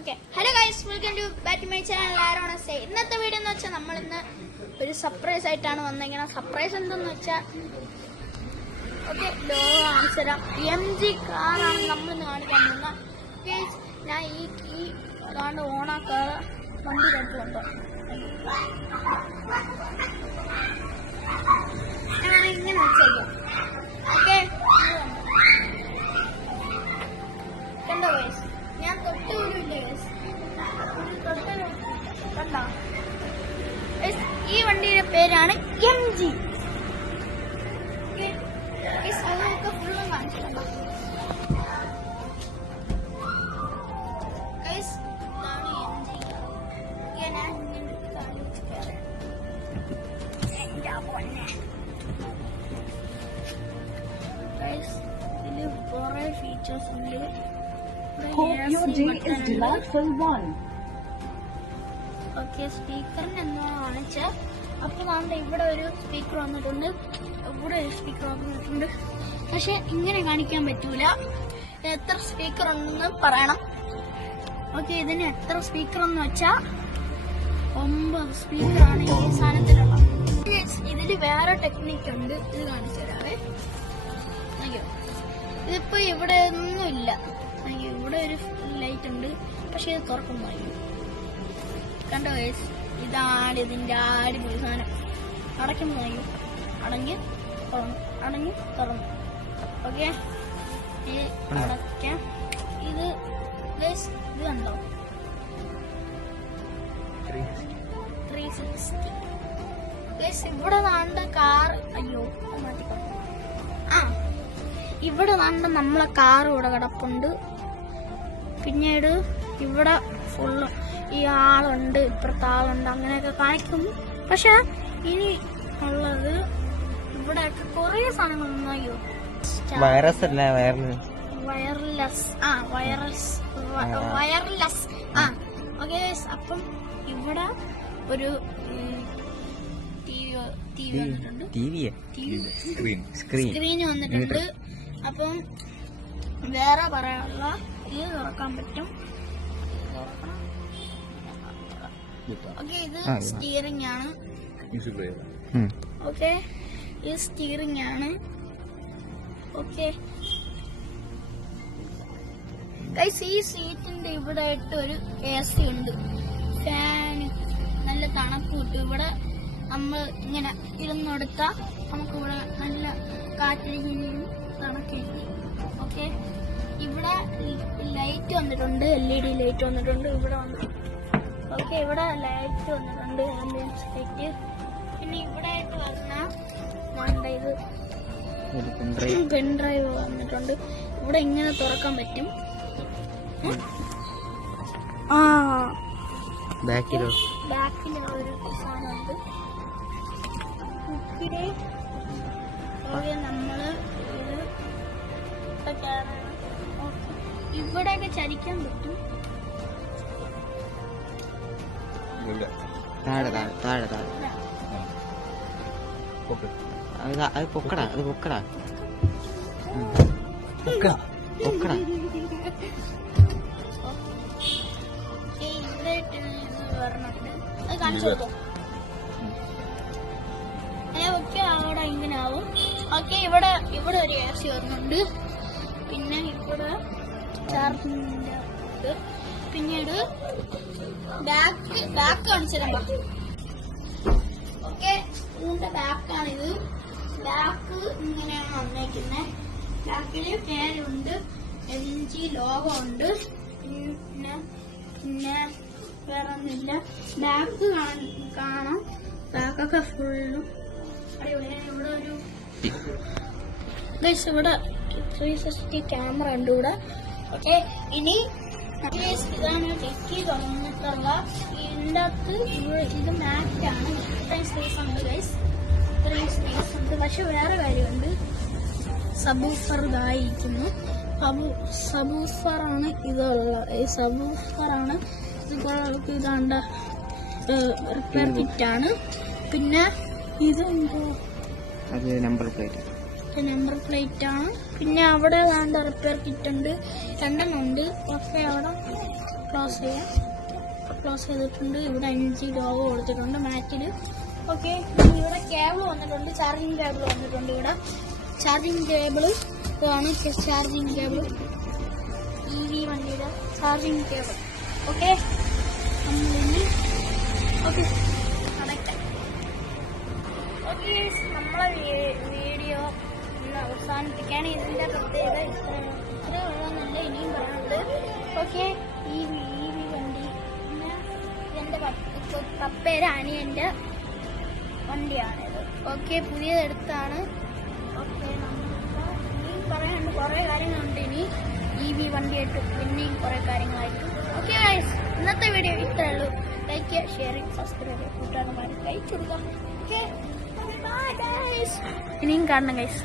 Okay, hello guys, welcome to back to my channel. ആരാണ് say ഇന്നത്തെ video എന്ന് വെച്ചാൽ നമ്മൾ ഇന്ന് ഒരു സർപ്രൈസ് ആയിട്ടാണ് വന്നിരിക്കുന്നത്. സർപ്രൈസ് എന്തെന്ന് വെച്ചാൽ ഓക്കെ ലോഗോ കാണിച്ചു തരാം. MG കാറാണ് നമ്മൾ ഇന്ന് കാണിക്കാൻ പോകുന്നത്. ഗൈസ് ഞാൻ ഈ അതാണ്ട് ഓണാക്കാറ് വണ്ടി കണ്ടുണ്ടോ ഞാൻ ഇങ്ങനെ വെച്ചേക്കാം. ഓക്കെ കണ്ടോ ഗൈസ്, ഞാൻ തൊട്ടുപോലുമില്ല ഗൈസ്, കണ്ടോ? ഈ വണ്ടിയുടെ പേരാണ് MG. അതൊക്കെ ഫുള്ളും കാണിച്ചിട്ടുണ്ടോ ഗൈസ്? ഇതാണ് MG. ഞാൻ ഇങ്ങനെ കാണിച്ചു തരാം. ഗൈസ് ഇതിൽ കുറെ ഫീച്ചേഴ്സ് ഉണ്ട്. ഓക്കെ, സ്പീക്കറിന് എന്തോ കാണിച്ച അപ്പൊ നമ്മുടെ ഇവിടെ ഒരു സ്പീക്കർ വന്നിട്ടുണ്ട്, ഇവിടെ ഒരു സ്പീക്കർ വന്നിട്ടുണ്ട്. പക്ഷെ ഇങ്ങനെ കാണിക്കാൻ പറ്റൂല. എത്ര സ്പീക്കർ ഉണ്ടെന്ന് പറയണം. ഓക്കെ, ഇതിന് എത്ര സ്പീക്കർ എന്ന് വെച്ചാ 9 സ്പീക്കറാണ് ഈ സാധനത്തിലുള്ള. ഇതില് വേറെ ടെക്നിക്ക് ഉണ്ട്, ഇത് കാണിച്ചു തരാവേ. അയ്യോ, ഇതിപ്പോ ഇവിടെ ഒന്നുമില്ല. ഇവിടെ ഒരു ലൈറ്റ് ഉണ്ട്, പക്ഷെ ഇത് തുറക്കുന്നു. കണ്ടോ ഗൈസ്, ഇതാണ് ഇതിന്റെ ആടിപൊളി സാധനം. അടയ്ക്കുന്നു, അടങ്ങി തുറന്നു. ഓക്കെ, അടയ്ക്കാം. ഇത് ഗൈസ്, ഇത് കണ്ടോ 360 ഗൈസ്. ഇവിടെ നാണ്ട കാർ, അയ്യോ മാറ്റിക്കോ. ഇവിടെ നാണ്ട നമ്മളെ കാർ ഇവിടെ കിടപ്പുണ്ട്. പിന്നീട് ഇവിടെ ഫുള്ള് ഈ ആളുണ്ട്, ഇപ്പുറത്തെ ആളുണ്ട്, അങ്ങനെയൊക്കെ കാണിക്കുന്നു. പക്ഷെ ഇനി ഉള്ളത് ഇവിടെയൊക്കെ കൊറേ സാധനങ്ങളൊന്നും വയർലെസ്. ഓക്കെ, അപ്പം ഇവിടെ ഒരു സ്ക്രീൻ വന്നിട്ടുണ്ട്. അപ്പം വേറെ പറയാനുള്ള ഇത് തുറക്കാൻ പറ്റും. ഓക്കെ, ഇത് സ്റ്റിയറിംഗ് ആണ്. ഓക്കെ, ഇത് സ്റ്റിയറിംഗ് ആണ്. ഓക്കെ ഗൈസ്, ഈ സീറ്റിന്റെ ഇവിടെ ആയിട്ട് ഒരു AC ഉണ്ട്, ഫാന്, നല്ല തണുപ്പ് കിട്ടും. ഇവിടെ നമ്മൾ ഇങ്ങനെ ഇരുന്നെടുത്താൽ നമുക്ക് ഇവിടെ നല്ല കാറ്റിരിക്കും, തണുക്കിരിക്കും. ഓക്കെ, ഇവിടെ ലൈറ്റ് വന്നിട്ടുണ്ട്, LED ലൈറ്റ് വന്നിട്ടുണ്ട്. ഇവിടെ ഓക്കെ, ഇവിടെ ലൈറ്റ് വന്നിട്ടുണ്ട്, ആംബിയൻസ് ലൈറ്റ്. പിന്നെ ഇവിടെ ആയിട്ട് വന്ന ഇത് പെൻഡ്രൈവ് വന്നിട്ടുണ്ട്. ഇവിടെ ഇങ്ങനെ തുറക്കാൻ പറ്റും. ബാക്കിൽ ഒരു സാധനമുണ്ട്. നമ്മള് ഇത് ഇവിടെയൊക്കെ ചലിക്കാൻ പറ്റും. അത് പൊക്കടാ. ഓക്കെ, അവിടെ ഇങ്ങനെ ആവും. ഓക്കെ, ഇവിടെ ഒരു AC വരുന്നുണ്ട്. പിന്നെ ഇവിടെ ചാർജിന്റെ ഉണ്ട്. പിന്നീട് ബാക്ക് കാണിച്ചിട്ടുണ്ടോ? ഓക്കെ, ഇതിന്റെ ബാക്കാണിത്. ബാക്ക് ഇങ്ങനെയാണ് വന്നേക്കുന്നത്. ബാക്കില് പേരുണ്ട്, MG ലോഗോ ഉണ്ട്. പിന്നെ വേറെ ഒന്നുമില്ല. ബാക്ക് കാണാം, ബാക്കൊക്കെ ഫുള്ളും അടിപൊളിയാണ്. ഇവിടെ ഒരു ഇവിടെ 360 ക്യാമറ ഉണ്ട് ഇവിടെ. ഓക്കെ, ഇനി ഇതാണ് ഡിക്കി തുറന്നിട്ടുള്ള. ഇതിൻ്റെ അകത്ത് ഇത് മാറ്റാണ്. ഇത്രയും സ്പേസ് ഉണ്ട് ഗൈസ്, ഇത്രയും സ്പേസ് ഉണ്ട്. പക്ഷെ വേറെ കാര്യമുണ്ട്, സബൂഫർ ഇതായിരിക്കുന്നു. സബൂഫറാണ് ഇതുള്ള, ഈ സബൂഫറാണ് ഇത്. ഇതാണ്ട് റിപ്പയർ കിറ്റാണ്. പിന്നെ ഇത് നമ്പർ പ്ലേറ്റ് ആണ്. പിന്നെ അവിടെ വേണ്ട റിപ്പയർ കിറ്റ് ഉണ്ട്, 2 ഉണ്ട്. പക്ഷെ അവിടെ ക്ലോസ് ചെയ്യാം. ക്ലോസ് ചെയ്തിട്ടുണ്ട്. ഇവിടെ 5 ലോഗോ കൊടുത്തിട്ടുണ്ട് മാറ്റിൽ. ഓക്കെ, ഇവിടെ കേബിൾ വന്നിട്ടുണ്ട്, ചാർജിങ് കേബിൾ വന്നിട്ടുണ്ട്. ഇവിടെ ചാർജിങ് കേബിൾ ഇതാണ്, ചാർജിങ് കേബിൾ, EV വണ്ടിയുടെ ചാർജിങ് കേബിൾ. ഓക്കെ, നമ്മളിനി ഓക്കെ ഓക്കെ നമ്മളെ വീഡിയോ അവസാനിപ്പിക്കാൻ ഇതിൻ്റെ പ്രത്യേകത ഇത്ര ഉള്ളതെന്നല്ല ഇനിയും പറയാനുണ്ട്. ഓക്കെ, ഈ വണ്ടി പിന്നെ എൻ്റെ പപ്പയുടെ അനിയൻ്റെ വണ്ടിയാണിത്. ഓക്കെ, പുതിയതെടുത്താണ്. ഓക്കെ, ഇനിയും പറയാനുണ്ട്, കുറേ കാര്യങ്ങളുണ്ട് ഇനി EV വണ്ടിയായിട്ട്, പിന്നെയും കുറേ കാര്യങ്ങളായിട്ട്. ഓക്കെ ഗൈസ്, ഇന്നത്തെ വീഡിയോ ഇത്രയേ ഉള്ളൂ. ലൈക്ക് ചെയ്യുക, ഷെയർ ചെയ്യുക, സബ്സ്ക്രൈബ് ചെയ്യുക, കൂട്ടുകാരന്മാർ ലൈക്ക് കൊടുക്കുക. ഓക്കെ, ബൈ ഗൈസ്, ഇനിയും കാണണം ഗൈസ്.